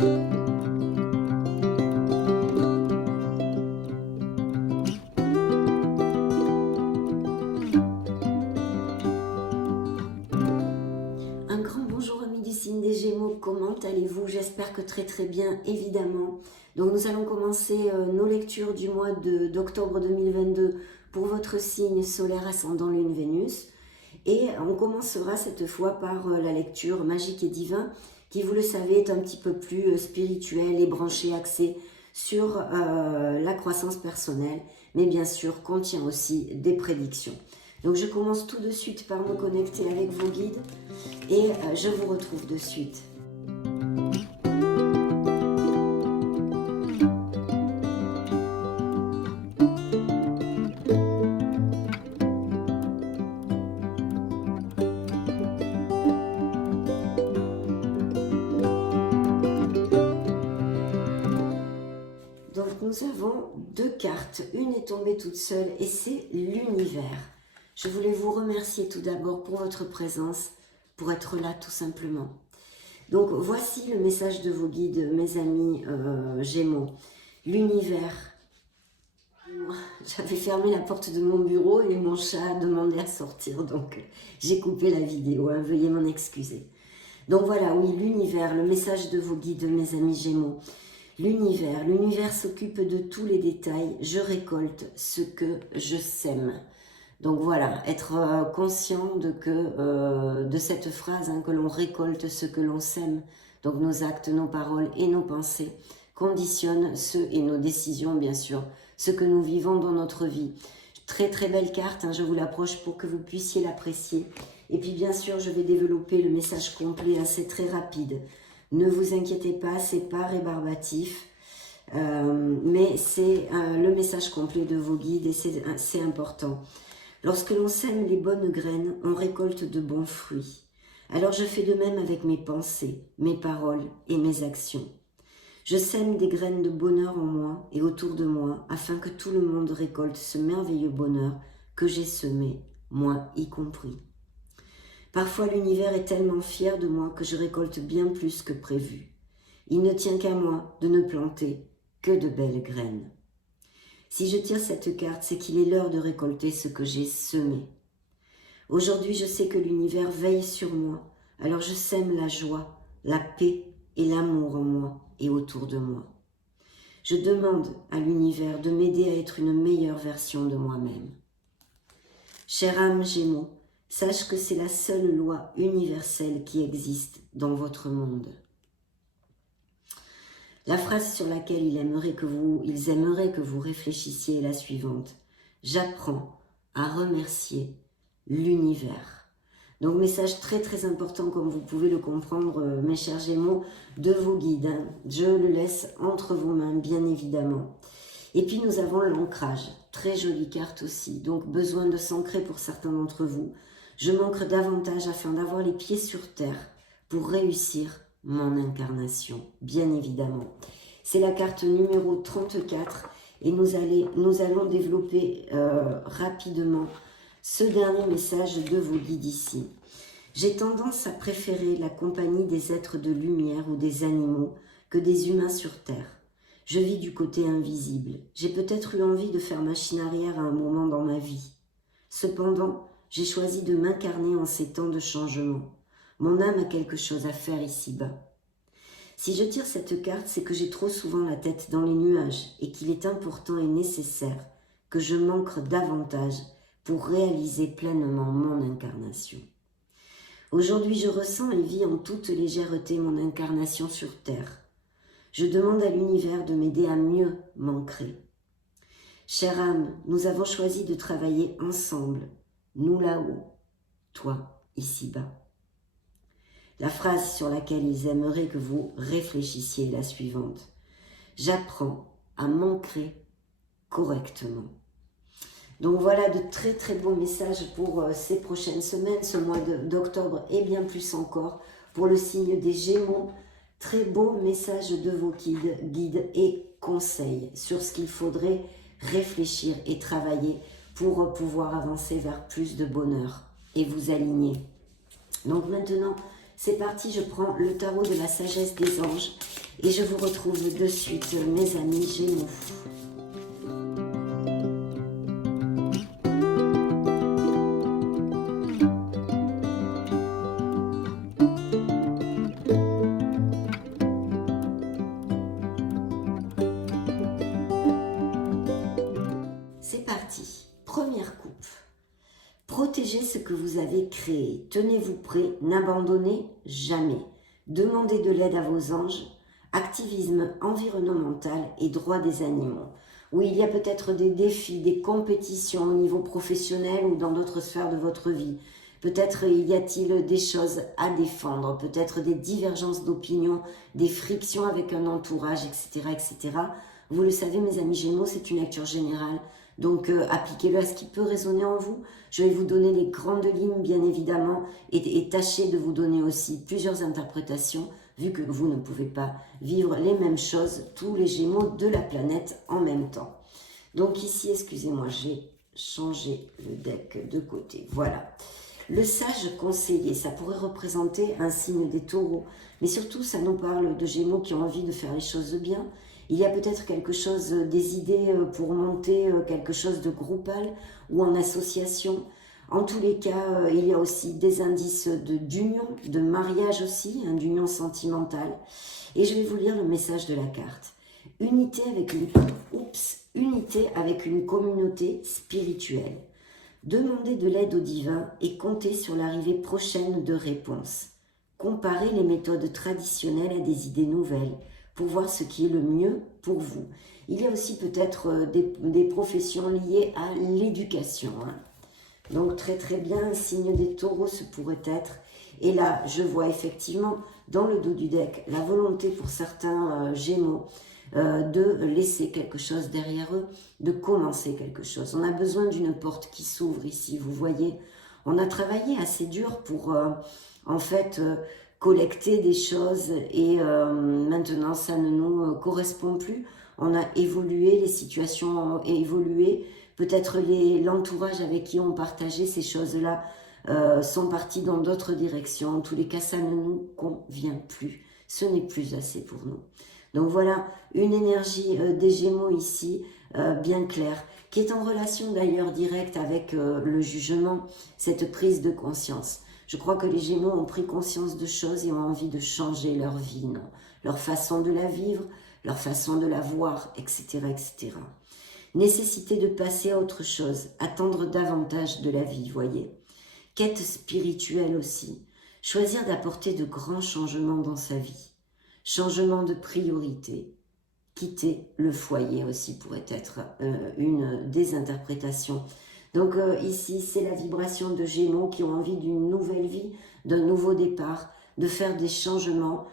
Un grand bonjour amis du signe des Gémeaux, comment allez-vous? J'espère que très bien, évidemment. Donc nous allons commencer nos lectures du mois d'octobre 2022 pour votre signe solaire ascendant Lune Vénus. Et on commencera cette fois par la lecture magique et divin, qui vous le savez est un petit peu plus spirituelle et branchée, axée sur la croissance personnelle, mais bien sûr contient aussi des prédictions. Donc je commence tout de suite par me connecter avec vos guides et je vous retrouve de suite. Donc nous avons deux cartes, une est tombée toute seule et c'est l'univers. Je voulais vous remercier tout d'abord pour votre présence, pour être là tout simplement. Donc voici le message de vos guides, mes amis Gémeaux. L'univers. J'avais fermé la porte de mon bureau et mon chat a demandé à sortir, donc j'ai coupé la vidéo, hein, veuillez m'en excuser. Donc voilà, oui, l'univers, le message de vos guides, mes amis Gémeaux. L'univers s'occupe de tous les détails, je récolte ce que je sème. Donc voilà, être conscient de cette phrase, hein, que l'on récolte ce que l'on sème. Donc nos actes, nos paroles et nos pensées conditionnent et nos décisions, bien sûr, ce que nous vivons dans notre vie. Très belle carte, hein, je vous l'approche pour que vous puissiez l'apprécier. Et puis bien sûr, je vais développer le message complet, hein, c'est très rapide. Ne vous inquiétez pas, c'est pas rébarbatif. Mais c'est le message complet de vos guides et c'est important. Lorsque l'on sème les bonnes graines, on récolte de bons fruits. Alors je fais de même avec mes pensées, mes paroles et mes actions. Je sème des graines de bonheur en moi et autour de moi afin que tout le monde récolte ce merveilleux bonheur que j'ai semé, moi y compris. Parfois l'univers est tellement fier de moi que je récolte bien plus que prévu. Il ne tient qu'à moi de ne planter que de belles graines. Si je tire cette carte, c'est qu'il est l'heure de récolter ce que j'ai semé. Aujourd'hui, je sais que l'univers veille sur moi, alors je sème la joie, la paix et l'amour en moi et autour de moi. Je demande à l'univers de m'aider à être une meilleure version de moi-même. Chère âme Gémeaux, sache que c'est la seule loi universelle qui existe dans votre monde. La phrase sur laquelle ils aimeraient que vous réfléchissiez est la suivante. J'apprends à remercier l'univers. Donc message très important, comme vous pouvez le comprendre, mes chers Gémeaux, de vos guides. Hein. Je le laisse entre vos mains, bien évidemment. Et puis nous avons l'ancrage. Très jolie carte aussi. Donc besoin de s'ancrer pour certains d'entre vous. Je m'ancre davantage afin d'avoir les pieds sur terre pour réussir mon incarnation, bien évidemment. C'est la carte numéro 34 et nous allons développer rapidement ce dernier message de vos guides ici. J'ai tendance à préférer la compagnie des êtres de lumière ou des animaux que des humains sur terre. Je vis du côté invisible. J'ai peut-être eu envie de faire machine arrière à un moment dans ma vie. Cependant, j'ai choisi de m'incarner en ces temps de changement. Mon âme a quelque chose à faire ici-bas. Si je tire cette carte, c'est que j'ai trop souvent la tête dans les nuages et qu'il est important et nécessaire que je m'ancre davantage pour réaliser pleinement mon incarnation. Aujourd'hui, je ressens et vis en toute légèreté mon incarnation sur Terre. Je demande à l'univers de m'aider à mieux m'ancrer. Chère âme, nous avons choisi de travailler ensemble, nous là-haut, toi ici-bas. La phrase sur laquelle ils aimeraient que vous réfléchissiez est la suivante. J'apprends à m'ancrer correctement. Donc voilà de très beaux messages pour ces prochaines semaines, ce mois d'octobre et bien plus encore pour le signe des Gémeaux. Très beaux messages de vos guides et conseils sur ce qu'il faudrait réfléchir et travailler pour pouvoir avancer vers plus de bonheur et vous aligner. Donc maintenant, c'est parti, je prends le tarot de la sagesse des anges Et je vous retrouve de suite, mes amis Gémeaux. C'est parti. Première coupe. Protégez ce que vous avez créé. Tenez-vous prêt, n'abandonnez jamais. Demandez de l'aide à vos anges. Activisme environnemental et droits des animaux. Oui, il y a peut-être des défis, des compétitions au niveau professionnel ou dans d'autres sphères de votre vie. Peut-être y a-t-il des choses à défendre, peut-être des divergences d'opinion, des frictions avec un entourage, etc., etc. Vous le savez, mes amis Gémeaux, c'est une lecture générale. Donc, appliquez-le à ce qui peut résonner en vous. Je vais vous donner les grandes lignes, bien évidemment, et tâchez de vous donner aussi plusieurs interprétations, vu que vous ne pouvez pas vivre les mêmes choses, tous les Gémeaux de la planète en même temps. Donc ici, excusez-moi, j'ai changé le deck de côté. Voilà. Le sage conseiller, ça pourrait représenter un signe des taureaux, mais surtout, ça nous parle de Gémeaux qui ont envie de faire les choses bien. Il y a peut-être quelque chose, des idées pour monter quelque chose de groupal ou en association. En tous les cas, il y a aussi des indices d'union, de mariage aussi, hein, d'union sentimentale. Et je vais vous lire le message de la carte. Unité avec une communauté spirituelle. Demandez de l'aide au divin et comptez sur l'arrivée prochaine de réponses. Comparez les méthodes traditionnelles à des idées nouvelles pour voir ce qui est le mieux pour vous. Il y a aussi peut-être des professions liées à l'éducation. Hein. Donc très très bien, un signe des taureaux ce pourrait être. Et là, je vois effectivement dans le dos du deck la volonté pour certains Gémeaux de laisser quelque chose derrière eux, de commencer quelque chose. On a besoin d'une porte qui s'ouvre ici, vous voyez. On a travaillé assez dur pour en fait collecter des choses et maintenant ça ne nous correspond plus. On a évolué, les situations ont évolué. Peut-être l'entourage avec qui on partageait ces choses-là sont partis dans d'autres directions. En tous les cas, ça ne nous convient plus. Ce n'est plus assez pour nous. Donc voilà, une énergie des Gémeaux ici, bien claire, qui est en relation d'ailleurs directe avec le jugement, cette prise de conscience. Je crois que les Gémeaux ont pris conscience de choses et ont envie de changer leur vie, non, leur façon de la vivre, leur façon de la voir, etc., etc. Nécessité de passer à autre chose, attendre davantage de la vie, voyez. Quête spirituelle aussi, choisir d'apporter de grands changements dans sa vie. Changement de priorité, quitter le foyer aussi pourrait être une des interprétations. Donc ici, c'est la vibration de Gémeaux qui ont envie d'une nouvelle vie, d'un nouveau départ, de faire des changements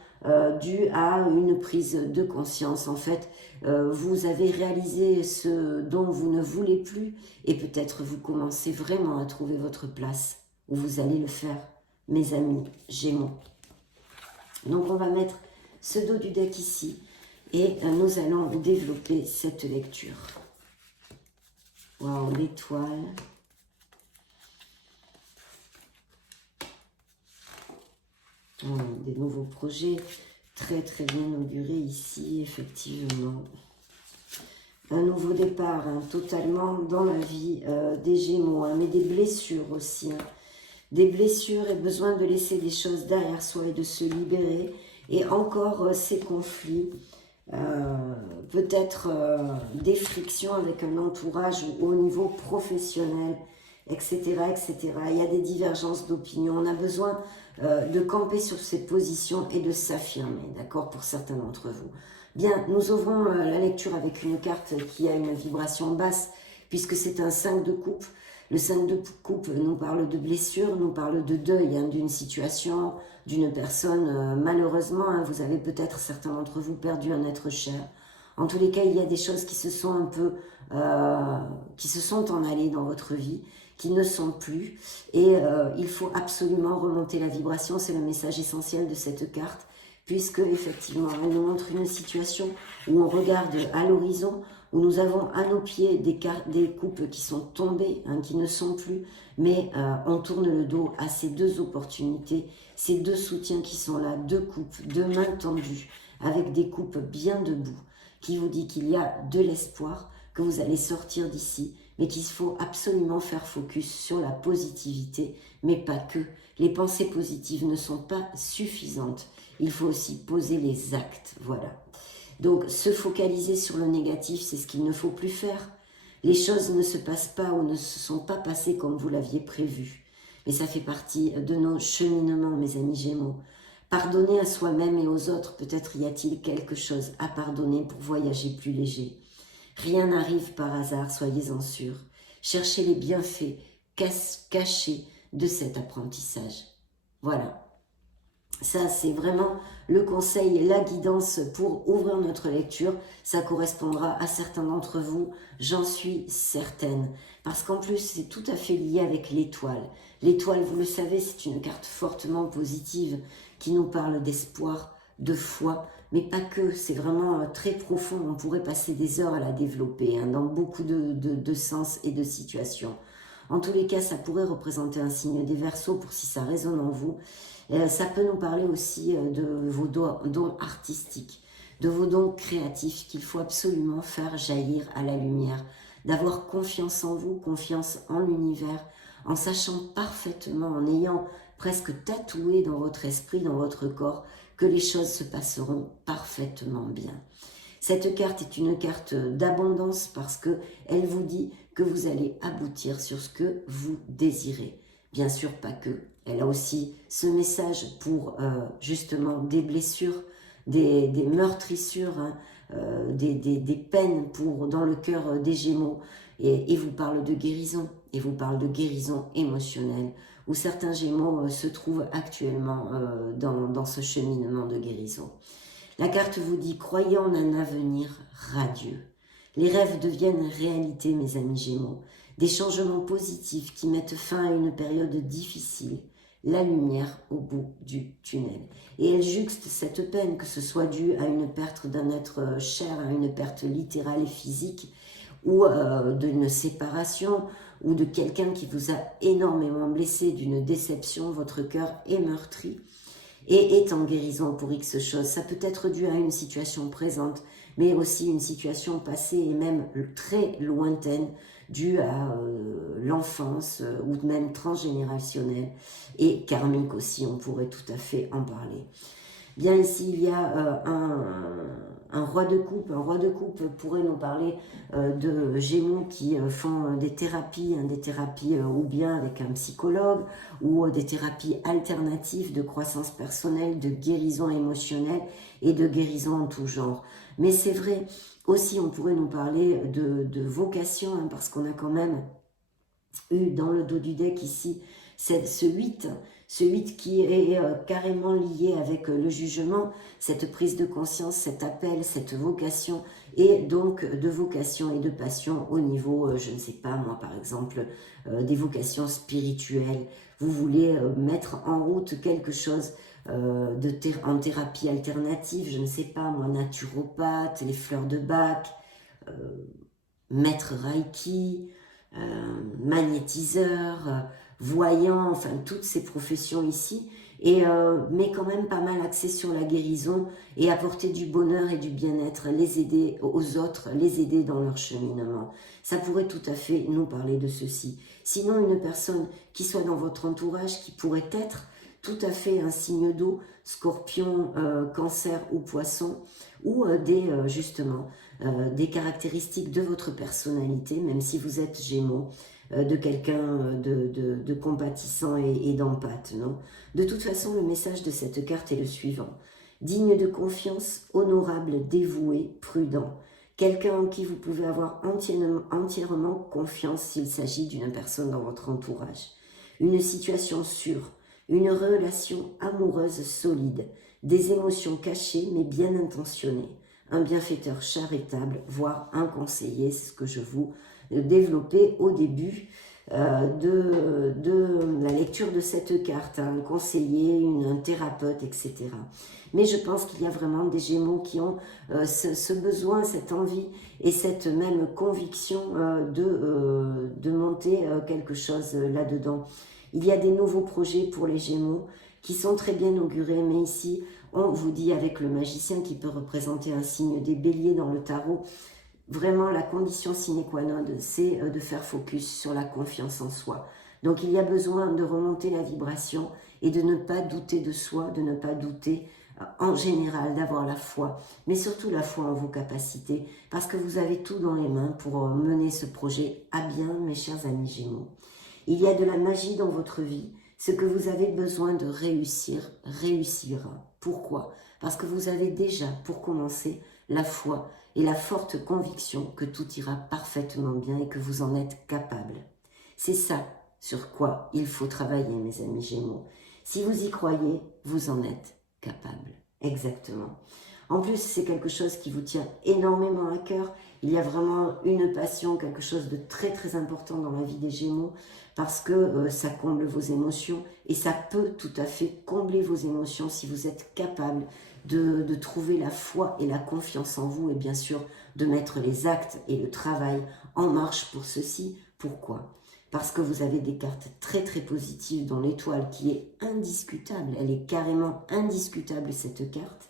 dus à une prise de conscience. En fait, vous avez réalisé ce dont vous ne voulez plus et peut-être vous commencez vraiment à trouver votre place où vous allez le faire, mes amis Gémeaux. Donc on va mettre ce dos du deck ici et nous allons développer cette lecture. Wow, l'étoile. Des nouveaux projets très très bien augurés ici, effectivement. Un nouveau départ, hein, totalement dans la vie des Gémeaux, hein, mais des blessures aussi. Hein. Des blessures et besoin de laisser des choses derrière soi et de se libérer. Et encore ces conflits, peut-être des frictions avec un entourage ou au niveau professionnel, etc., etc. Il y a des divergences d'opinion. On a besoin de camper sur ses positions et de s'affirmer, d'accord, pour certains d'entre vous. Bien, nous ouvrons la lecture avec une carte qui a une vibration basse, puisque c'est un 5 de coupe. Le 5 de coupe nous parle de blessure, nous parle de deuil, hein, d'une situation, d'une personne. Malheureusement, hein, vous avez peut-être, certains d'entre vous, perdu un être cher. En tous les cas, il y a des choses qui se sont un peu, qui se sont en allées dans votre vie, qui ne sont plus. Et il faut absolument remonter la vibration, c'est le message essentiel de cette carte, puisque effectivement, elle nous montre une situation où on regarde à l'horizon, où nous avons à nos pieds des coupes qui sont tombées, hein, qui ne sont plus, mais on tourne le dos à ces deux opportunités, ces deux soutiens qui sont là, deux coupes, deux mains tendues, avec des coupes bien debout, qui vous dit qu'il y a de l'espoir, que vous allez sortir d'ici, mais qu'il faut absolument faire focus sur la positivité, mais pas que. Les pensées positives ne sont pas suffisantes. Il faut aussi poser les actes, voilà. Donc, se focaliser sur le négatif, c'est ce qu'il ne faut plus faire. Les choses ne se passent pas ou ne se sont pas passées comme vous l'aviez prévu. Mais ça fait partie de nos cheminements, mes amis Gémeaux. Pardonner à soi-même et aux autres, peut-être y a-t-il quelque chose à pardonner pour voyager plus léger. Rien n'arrive par hasard, soyez-en sûrs. Cherchez les bienfaits cachés de cet apprentissage. Voilà. Ça, c'est vraiment le conseil, la guidance pour ouvrir notre lecture. Ça correspondra à certains d'entre vous, j'en suis certaine. Parce qu'en plus, c'est tout à fait lié avec l'étoile. L'étoile, vous le savez, c'est une carte fortement positive qui nous parle d'espoir, de foi, mais pas que. C'est vraiment très profond. On pourrait passer des heures à la développer dans beaucoup de sens et de situations. En tous les cas, ça pourrait représenter un signe des Verseaux pour si ça résonne en vous. Ça peut nous parler aussi de vos dons artistiques, de vos dons créatifs qu'il faut absolument faire jaillir à la lumière, d'avoir confiance en vous, confiance en l'univers, en sachant parfaitement, en ayant presque tatoué dans votre esprit, dans votre corps, que les choses se passeront parfaitement bien. Cette carte est une carte d'abondance parce qu'elle vous dit que vous allez aboutir sur ce que vous désirez. Bien sûr, pas que. Elle a aussi ce message pour justement des blessures, des meurtrissures, des peines dans le cœur des Gémeaux. Et vous parle de guérison, et vous parle de guérison émotionnelle, où certains Gémeaux se trouvent actuellement dans ce cheminement de guérison. La carte vous dit, croyez en un avenir radieux. Les rêves deviennent réalité, mes amis Gémeaux. Des changements positifs qui mettent fin à une période difficile. La lumière au bout du tunnel. Et elle juxte cette peine, que ce soit dû à une perte d'un être cher, à une perte littérale et physique, ou d'une séparation, ou de quelqu'un qui vous a énormément blessé, d'une déception, votre cœur est meurtri et est en guérison pour X choses. Ça peut être dû à une situation présente, mais aussi une situation passée et même très lointaine, due à l'enfance ou même transgénérationnelle et karmique aussi, on pourrait tout à fait en parler. Bien ici, il y a un roi de coupe. Un roi de coupe pourrait nous parler de Gémeaux qui font des thérapies ou bien avec un psychologue, ou des thérapies alternatives de croissance personnelle, de guérison émotionnelle et de guérison en tout genre. Mais c'est vrai, aussi on pourrait nous parler de vocation, parce qu'on a quand même eu dans le dos du deck ici ce 8 qui est carrément lié avec le jugement, cette prise de conscience, cet appel, cette vocation, et donc de vocation et de passion au niveau, je ne sais pas moi par exemple, des vocations spirituelles. Vous voulez mettre en route quelque chose en thérapie alternative, je ne sais pas moi, naturopathe, les fleurs de Bach, maître Reiki, magnétiseur, voyant, enfin toutes ces professions ici, mais quand même pas mal axé sur la guérison et apporter du bonheur et du bien-être, les aider aux autres, les aider dans leur cheminement. Ça pourrait tout à fait nous parler de ceci. Sinon, une personne qui soit dans votre entourage, qui pourrait être tout à fait un signe d'eau, scorpion, cancer ou poisson, ou justement des caractéristiques de votre personnalité, même si vous êtes Gémeaux, de quelqu'un de compatissant et d'empathe, non? De toute façon, le message de cette carte est le suivant. Digne de confiance, honorable, dévoué, prudent. Quelqu'un en qui vous pouvez avoir entièrement confiance s'il s'agit d'une personne dans votre entourage. Une situation sûre, une relation amoureuse solide, des émotions cachées mais bien intentionnées, un bienfaiteur charitable, voire un conseiller, c'est ce que je vous développais au début de la lecture de cette carte, un conseiller, un thérapeute, etc. Mais je pense qu'il y a vraiment des Gémeaux qui ont ce besoin, cette envie et cette même conviction de monter quelque chose là-dedans. Il y a des nouveaux projets pour les Gémeaux qui sont très bien augurés, mais ici, On vous dit avec le magicien qui peut représenter un signe des béliers dans le tarot, vraiment la condition sine qua non, c'est de faire focus sur la confiance en soi. Donc il y a besoin de remonter la vibration et de ne pas douter de soi, de ne pas douter en général, d'avoir la foi, mais surtout la foi en vos capacités, parce que vous avez tout dans les mains pour mener ce projet à bien, mes chers amis Gémeaux. Il y a de la magie dans votre vie. Ce que vous avez besoin de réussir, réussira. Pourquoi? Parce que vous avez déjà, pour commencer, la foi et la forte conviction que tout ira parfaitement bien et que vous en êtes capable. C'est ça sur quoi il faut travailler, mes amis Gémeaux. Si vous y croyez, vous en êtes capable. Exactement. En plus, c'est quelque chose qui vous tient énormément à cœur. Il y a vraiment une passion, quelque chose de très très important dans la vie des Gémeaux, parce que ça comble vos émotions et ça peut tout à fait combler vos émotions si vous êtes capable de trouver la foi et la confiance en vous et bien sûr de mettre les actes et le travail en marche pour ceci. Pourquoi ? Parce que vous avez des cartes très très positives dont l'étoile qui est indiscutable, elle est carrément indiscutable cette carte,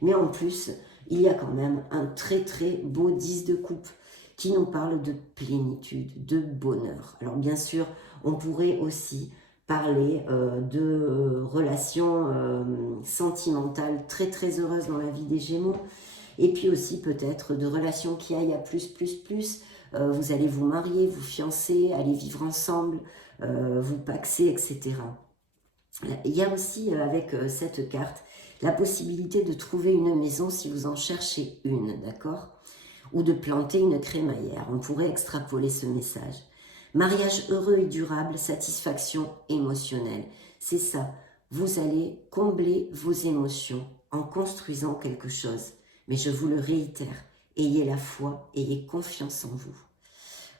mais en plus il y a quand même un très très beau 10 de coupe qui nous parle de plénitude, de bonheur. Alors bien sûr, on pourrait aussi parler de relations sentimentales très très heureuses dans la vie des Gémeaux, et puis aussi peut-être de relations qui aillent à plus. Vous allez vous marier, vous fiancer, aller vivre ensemble, vous paxer, etc. Il y a aussi avec cette carte la possibilité de trouver une maison si vous en cherchez une, d'accord ? Ou de planter une crémaillère. On pourrait extrapoler ce message. Mariage heureux et durable, satisfaction émotionnelle. C'est ça. Vous allez combler vos émotions en construisant quelque chose. Mais je vous le réitère, ayez la foi, ayez confiance en vous.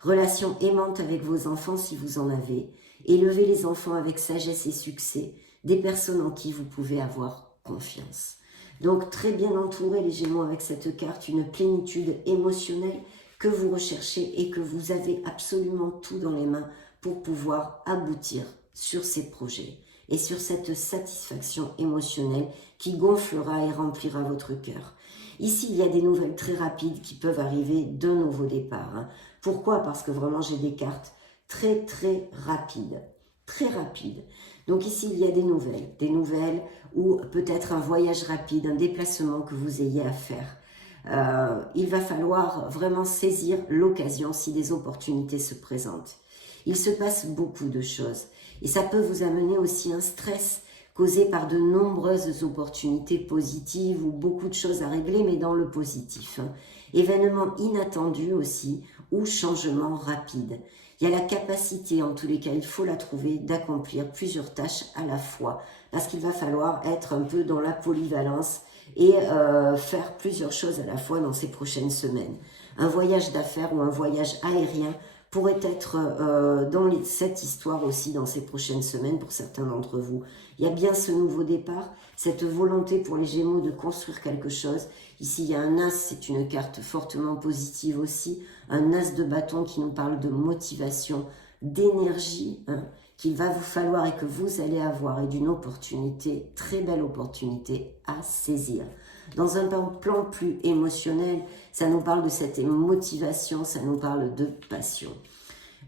Relation aimante avec vos enfants si vous en avez. Élevez les enfants avec sagesse et succès. Des personnes en qui vous pouvez avoir confiance. Donc très bien entouré les Gémeaux avec cette carte, une plénitude émotionnelle que vous recherchez et que vous avez absolument tout dans les mains pour pouvoir aboutir sur ces projets et sur cette satisfaction émotionnelle qui gonflera et remplira votre cœur. Ici, il y a des nouvelles très rapides qui peuvent arriver d'un nouveau départ. Pourquoi? Parce que vraiment j'ai des cartes très très rapides. Très rapides. Donc ici, il y a des nouvelles ou peut-être un voyage rapide, un déplacement que vous ayez à faire. Il va falloir vraiment saisir l'occasion si des opportunités se présentent. Il se passe beaucoup de choses et ça peut vous amener aussi un stress causé par de nombreuses opportunités positives ou beaucoup de choses à régler, mais dans le positif. Événements inattendus aussi ou changements rapides. Il y a la capacité, en tous les cas, il faut la trouver, d'accomplir plusieurs tâches à la fois. Parce qu'il va falloir être un peu dans la polyvalence et faire plusieurs choses à la fois dans ces prochaines semaines. Un voyage d'affaires ou un voyage aérien pourrait être dans cette histoire aussi dans ces prochaines semaines pour certains d'entre vous. Il y a bien ce nouveau départ, cette volonté pour les Gémeaux de construire quelque chose. Ici, il y a un as, c'est une carte fortement positive aussi. Un as de bâton qui nous parle de motivation, d'énergie qu'il va vous falloir et que vous allez avoir et d'une opportunité, très belle opportunité à saisir. Dans un plan plus émotionnel, ça nous parle de cette motivation, ça nous parle de passion.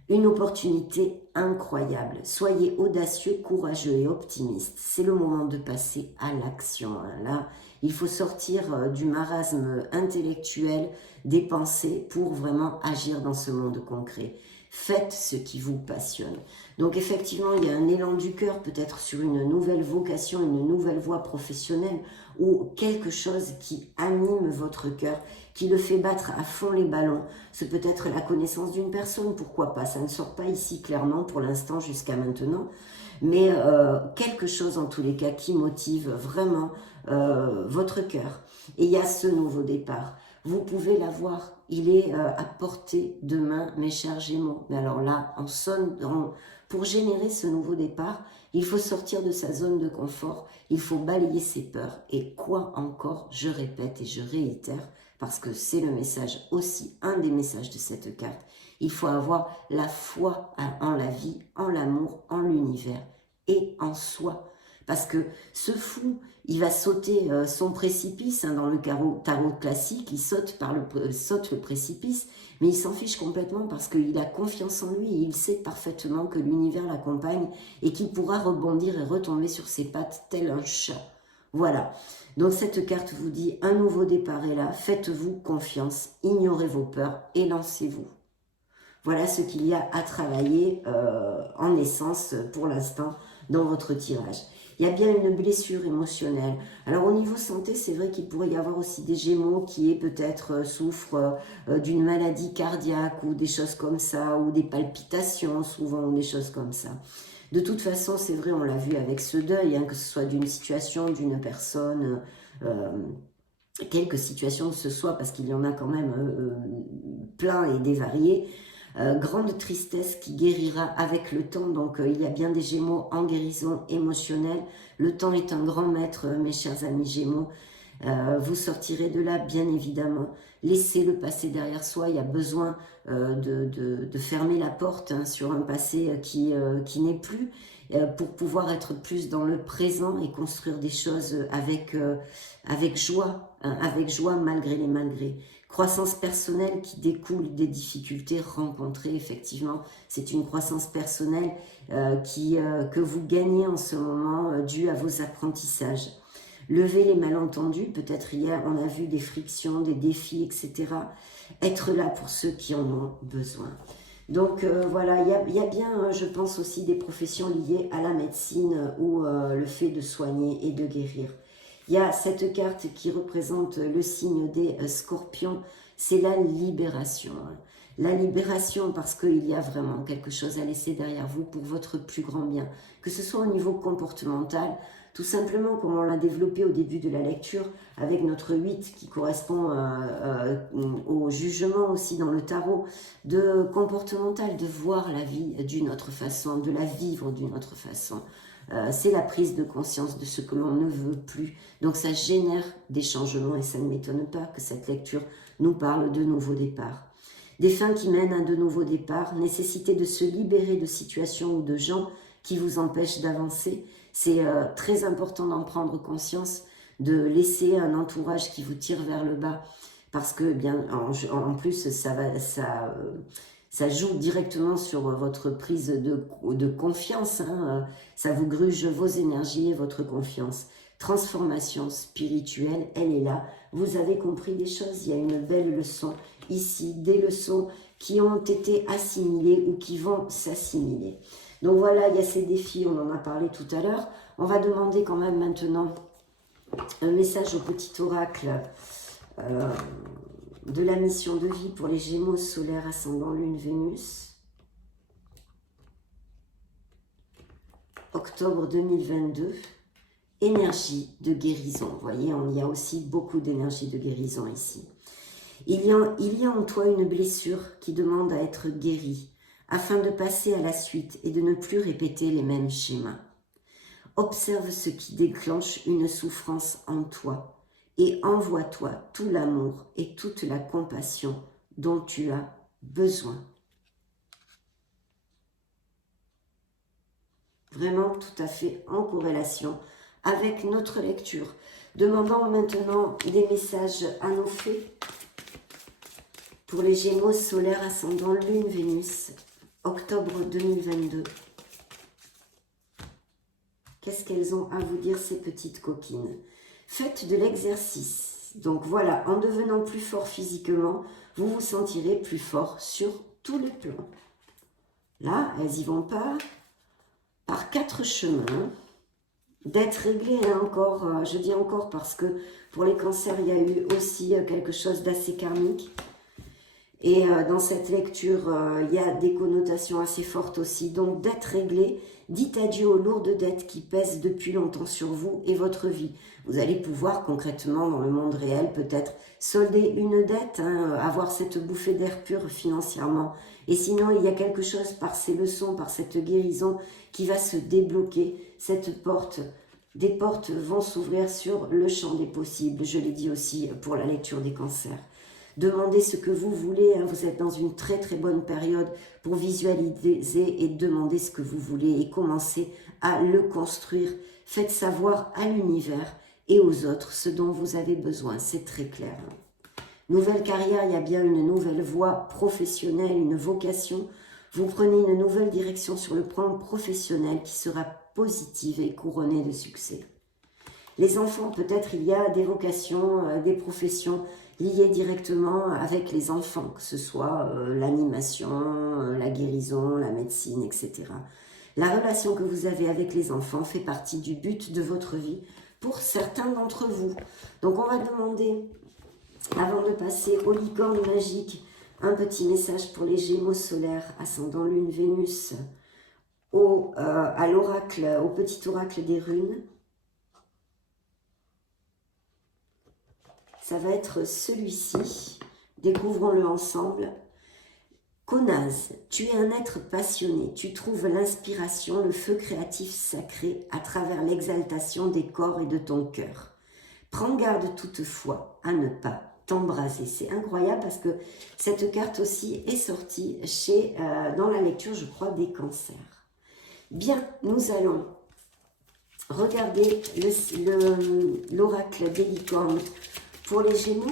Une opportunité incroyable. Soyez audacieux, courageux et optimistes. C'est le moment de passer à l'action. Là, il faut sortir du marasme intellectuel des pensées pour vraiment agir dans ce monde concret. Faites ce qui vous passionne. Donc effectivement, il y a un élan du cœur, peut-être sur une nouvelle vocation, une nouvelle voie professionnelle ou quelque chose qui anime votre cœur, qui le fait battre à fond les ballons. C'est peut-être la connaissance d'une personne, pourquoi pas. Ça ne sort pas ici clairement pour l'instant jusqu'à maintenant, mais quelque chose en tous les cas qui motive vraiment votre cœur. Et il y a ce nouveau départ. Vous pouvez l'avoir, il est à portée de main, mes chers Gémeaux. Mais alors là, pour générer ce nouveau départ, il faut sortir de sa zone de confort, il faut balayer ses peurs. Et quoi encore, je répète et je réitère, parce que c'est le message aussi, un des messages de cette carte, il faut avoir la foi en la vie, en l'amour, en l'univers et en soi. Parce que ce fou, il va sauter son précipice, hein, dans le tarot classique, il saute le précipice, mais il s'en fiche complètement parce qu'il a confiance en lui, et il sait parfaitement que l'univers l'accompagne et qu'il pourra rebondir et retomber sur ses pattes tel un chat. Voilà. Donc cette carte vous dit, un nouveau départ est là, faites-vous confiance, ignorez vos peurs et lancez-vous. Voilà ce qu'il y a à travailler en essence pour l'instant dans votre tirage. Il y a bien une blessure émotionnelle. Alors au niveau santé, c'est vrai qu'il pourrait y avoir aussi des Gémeaux qui peut-être souffrent d'une maladie cardiaque ou des choses comme ça, ou des palpitations souvent, ou des choses comme ça. De toute façon, c'est vrai, on l'a vu avec ce deuil, hein, que ce soit d'une situation, d'une personne, quelque situation que ce soit, parce qu'il y en a quand même plein et dévariés. Grande tristesse qui guérira avec le temps. Donc il y a bien des Gémeaux en guérison émotionnelle. Le temps est un grand maître, mes chers amis Gémeaux. Vous sortirez de là, bien évidemment. Laissez le passé derrière soi. Il y a besoin de fermer la porte, hein, sur un passé qui n'est plus, pour pouvoir être plus dans le présent et construire des choses avec joie, hein, avec joie malgré les malgrés. Croissance personnelle qui découle des difficultés rencontrées, effectivement. C'est une croissance personnelle que vous gagnez en ce moment due à vos apprentissages. Lever les malentendus, peut-être hier on a vu des frictions, des défis, etc. Être là pour ceux qui en ont besoin. Donc voilà, il y a bien, je pense aussi, des professions liées à la médecine ou le fait de soigner et de guérir. Il y a cette carte qui représente le signe des scorpions, c'est la libération. La libération parce qu'il y a vraiment quelque chose à laisser derrière vous pour votre plus grand bien. Que ce soit au niveau comportemental, tout simplement comme on l'a développé au début de la lecture, avec notre 8 qui correspond au jugement aussi dans le tarot, de comportemental, de voir la vie d'une autre façon, de la vivre d'une autre façon. C'est la prise de conscience de ce que l'on ne veut plus. Donc ça génère des changements et ça ne m'étonne pas que cette lecture nous parle de nouveaux départs. Des fins qui mènent à de nouveaux départs, nécessité de se libérer de situations ou de gens qui vous empêchent d'avancer. C'est très important d'en prendre conscience, de laisser un entourage qui vous tire vers le bas, parce que bien en plus ça joue directement sur votre prise de confiance, hein. Ça vous gruge vos énergies et votre confiance. Transformation spirituelle, elle est là. Vous avez compris des choses, il y a une belle leçon ici, des leçons qui ont été assimilées ou qui vont s'assimiler. Donc voilà, il y a ces défis, on en a parlé tout à l'heure. On va demander quand même maintenant un message au petit oracle de la mission de vie pour les Gémeaux solaires ascendant Lune Vénus. Octobre 2022. Énergie de guérison. Vous voyez, il y a aussi beaucoup d'énergie de guérison ici. Il y a en toi une blessure qui demande à être guérie, afin de passer à la suite et de ne plus répéter les mêmes schémas. Observe ce qui déclenche une souffrance en toi et envoie-toi tout l'amour et toute la compassion dont tu as besoin. Vraiment tout à fait en corrélation avec notre lecture. Demandons maintenant des messages à nos fées pour les Gémeaux solaires ascendant Lune Vénus, octobre 2022. Qu'est-ce qu'elles ont à vous dire, ces petites coquines? Faites de l'exercice. Donc voilà, en devenant plus fort physiquement, vous vous sentirez plus fort sur tous les plans. Là, elles y vont par 4 chemins. D'être réglé, hein, encore, je dis encore parce que pour les cancers, il y a eu aussi quelque chose d'assez karmique. Et dans cette lecture, il y a des connotations assez fortes aussi. Donc d'être réglé, dites adieu aux lourdes dettes qui pèsent depuis longtemps sur vous et votre vie. Vous allez pouvoir concrètement dans le monde réel peut-être solder une dette, hein, avoir cette bouffée d'air pur financièrement. Et sinon, il y a quelque chose par ces leçons, par cette guérison qui va se débloquer. Cette porte, des portes vont s'ouvrir sur le champ des possibles. Je l'ai dit aussi pour la lecture des cancers. Demandez ce que vous voulez, hein. Vous êtes dans une très très bonne période pour visualiser et demander ce que vous voulez et commencer à le construire. Faites savoir à l'univers et aux autres ce dont vous avez besoin. C'est très clair. Nouvelle carrière, il y a bien une nouvelle voie professionnelle, une vocation. Vous prenez une nouvelle direction sur le plan professionnel qui sera positive et couronnée de succès. Les enfants, peut-être il y a des vocations, des professions liées directement avec les enfants, que ce soit l'animation, la guérison, la médecine, etc. La relation que vous avez avec les enfants fait partie du but de votre vie pour certains d'entre vous. Donc on va demander, avant de passer aux licornes magiques, un petit message pour les Gémeaux solaires, ascendant Lune, Vénus, à l'oracle, au petit oracle des runes. Ça va être celui-ci. Découvrons-le ensemble. Konaz, tu es un être passionné. Tu trouves l'inspiration, le feu créatif sacré à travers l'exaltation des corps et de ton cœur. Prends garde toutefois à ne pas t'embraser. C'est incroyable parce que cette carte aussi est sortie dans la lecture, je crois, des cancers. Bien, nous allons regarder l'oracle des licornes pour les Gémeaux.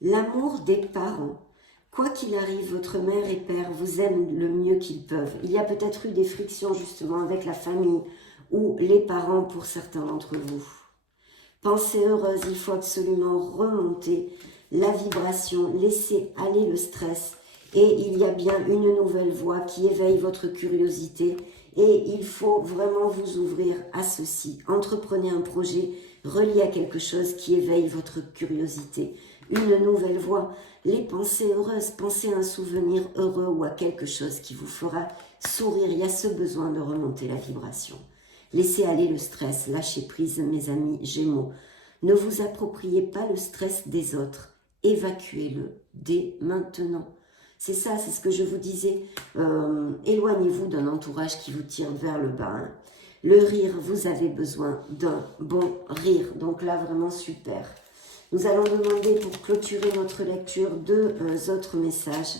L'amour des parents. Quoi qu'il arrive, votre mère et père vous aiment le mieux qu'ils peuvent. Il y a peut-être eu des frictions justement avec la famille ou les parents pour certains d'entre vous. Pensée heureuse, il faut absolument remonter la vibration, laisser aller le stress. Et il y a bien une nouvelle voie qui éveille votre curiosité et il faut vraiment vous ouvrir à ceci. Entreprenez un projet relié à quelque chose qui éveille votre curiosité. Une nouvelle voie, les pensées heureuses, pensez à un souvenir heureux ou à quelque chose qui vous fera sourire. Il y a ce besoin de remonter la vibration. Laissez aller le stress, lâchez prise mes amis Gémeaux. Ne vous appropriez pas le stress des autres, évacuez-le dès maintenant. C'est ça, c'est ce que je vous disais. Éloignez-vous d'un entourage qui vous tire vers le bas. Hein. Le rire, vous avez besoin d'un bon rire. Donc là, vraiment super. Nous allons demander pour clôturer notre lecture deux autres messages.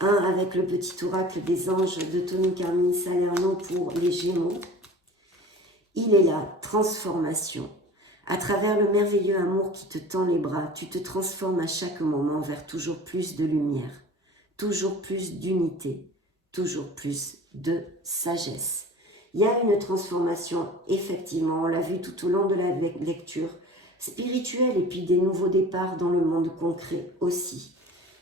Un avec le petit oracle des anges de Tony Carmine Salerno pour les Gémeaux. Il est là, transformation. À travers le merveilleux amour qui te tend les bras, tu te transformes à chaque moment vers toujours plus de lumière, toujours plus d'unité, toujours plus de sagesse. Il y a une transformation, effectivement, on l'a vu tout au long de la lecture, spirituelle et puis des nouveaux départs dans le monde concret aussi.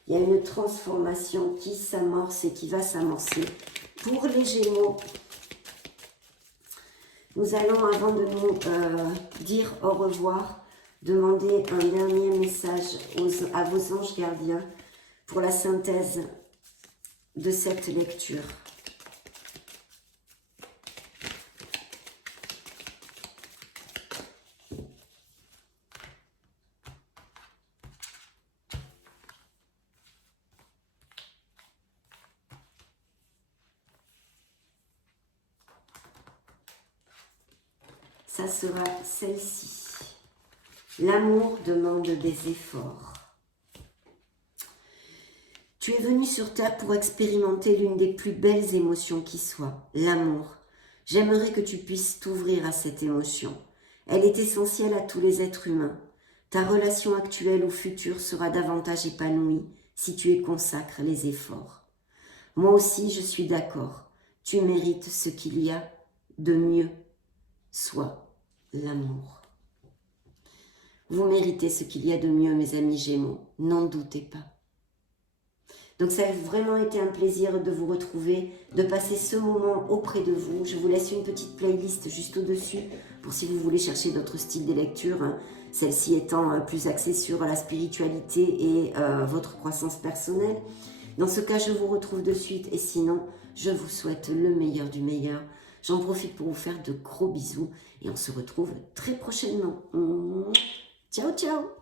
Il y a une transformation qui s'amorce et qui va s'amorcer pour les Gémeaux. Nous allons, avant de nous dire au revoir, demander un dernier message à vos anges gardiens pour la synthèse de cette lecture. Ça sera celle-ci. L'amour demande des efforts. Tu es venu sur Terre pour expérimenter l'une des plus belles émotions qui soit, l'amour. J'aimerais que tu puisses t'ouvrir à cette émotion. Elle est essentielle à tous les êtres humains. Ta relation actuelle ou future sera davantage épanouie si tu y consacres les efforts. Moi aussi, je suis d'accord. Tu mérites ce qu'il y a de mieux, soit l'amour. Vous méritez ce qu'il y a de mieux, mes amis Gémeaux, n'en doutez pas. Donc ça a vraiment été un plaisir de vous retrouver, de passer ce moment auprès de vous. Je vous laisse une petite playlist juste au-dessus pour si vous voulez chercher d'autres styles de lecture, hein. Celle-ci étant plus axée sur la spiritualité et votre croissance personnelle. Dans ce cas, je vous retrouve de suite et sinon, je vous souhaite le meilleur du meilleur. J'en profite pour vous faire de gros bisous et on se retrouve très prochainement. Ciao, ciao!